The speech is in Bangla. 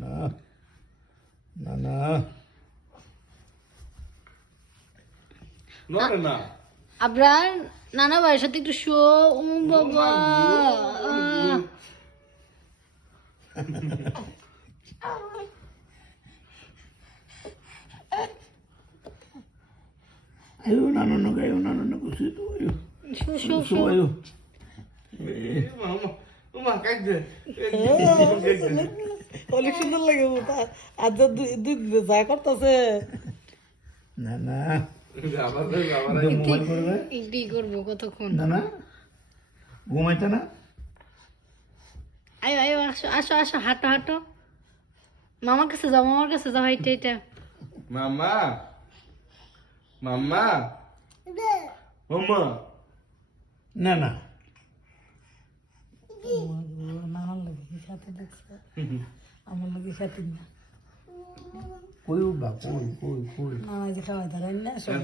না না না নড়ে না আবরার নানা ভাইয়ের সাথে একটু শো ও বাবা ayo nano kusi tu ayo show show so show ayo Uma কাটছে অনেক সুন্দর লাগে আজ দুধ যা করতেছে না না আবার মোবাইল করবে একটু করবো কতক্ষণ না না ঘুমাইতে না আয়ো আয়ো আসো আসো আসো হাঁটো হাঁটো মামার কাছে যাও হাইটে এটা মামা মামা মামা না না নানার লাগে সাথে দেখছে আমার লাগে সাথে না কই উঠবা কই নানা যে খাওয়াই ধরেন না সব